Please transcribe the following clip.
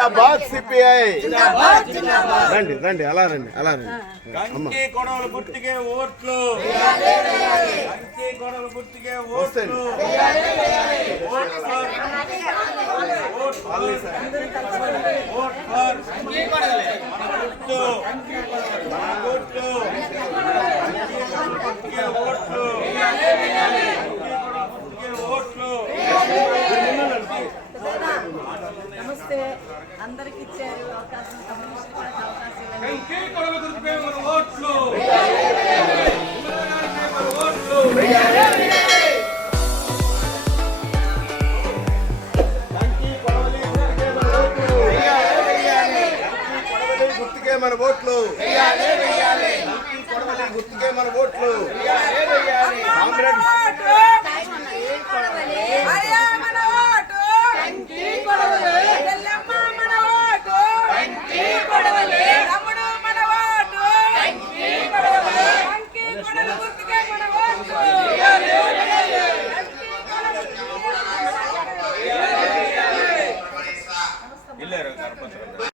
జిందాబాద్ CPI. రండి రండి అలా రండి అలా రండి. కంచి కొడవలు గుర్తుకే ఓట్లు. కంచి కొడవలు గుర్తుకే. ఓట్లు. Vote for vote for vote for మన గుర్తు. మన గుర్తు కంచి కొడవలు గుర్తుకే ఓట్లు కంచి కొడవలు గుర్తుకే ఓట్లు నమస్తే అందరికి ఇచ్చారు అవకాశం కమ్యూనిస్ట్ కూడా అవకాశం ఇవ్వండి. మన ఓట్లు. గుర్తుకే మన ఓట్లు. కంచి కొడవలి గుర్తుకే మన ఓట్లు కంచి కొడవలి గుర్తుకే మన ఓట్లు కామ్రేడ్ అరే మన ఓటు కంటి కొడవలి ఎల్లమ్మ మన ఓటు కంటి కొడవలి తమ్ముడు మన ఓటు కంటి కొడవలి కంకి కొడవలి గుర్తుకే మన ఓటు కంకి కొడవలి ఇల్లేరు గణపతి.